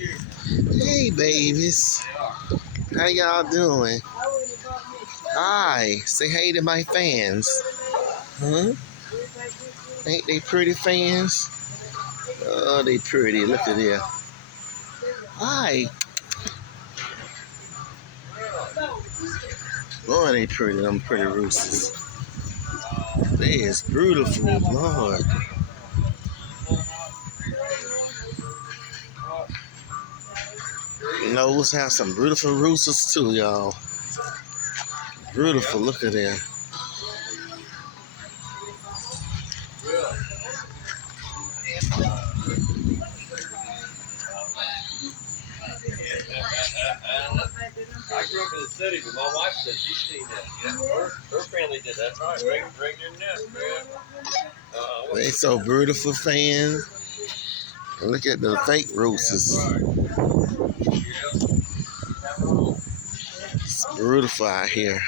Hey, babies. How y'all doing? Hi. Say hey to my fans. Huh? Ain't they pretty fans? Oh, they pretty. Look at there. Hi. Boy, they pretty. Them pretty roosters. They is beautiful, Lord. Those have some beautiful roosters too, y'all. Beautiful. Look at them. I grew up in the city, but my wife said she's seen that. Her family did that. Right, bring your nest, man. They so beautiful, fans. And look at the fake roosters. It's beautiful out here.